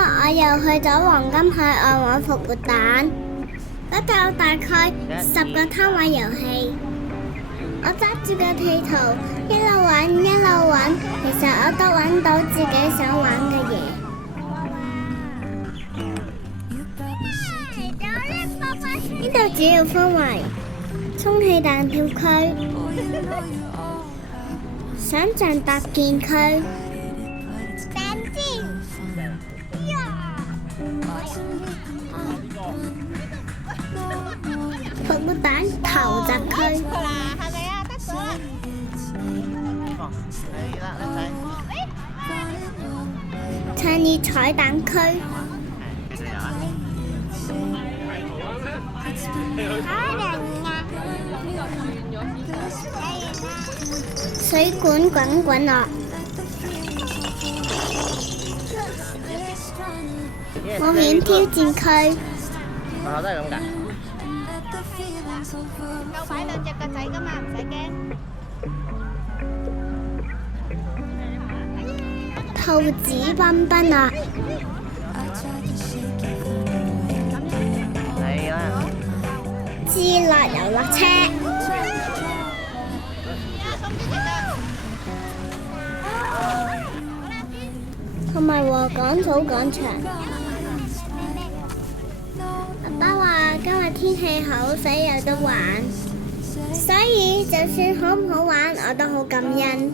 我又去咗黃金海岸玩復活蛋，得咗大概10個攤位遊戲。我揸住個地圖一路玩一路揾，其實我都揾到自己想玩嘅嘢。呢度主要分為充氣彈跳區、想像搭建區、復活蛋投擲區、창의彩蛋區、水管滾滾樂、冒險挑戰區。學校都係咁㗎。夠擺2隻腳仔㗎嘛，唔使驚。兔子奔奔樂、係啦。智樂遊樂車、同埋禾稈草廣場。爸爸話今日天氣好，所以有得玩，所以就算好唔好玩，我都好感恩。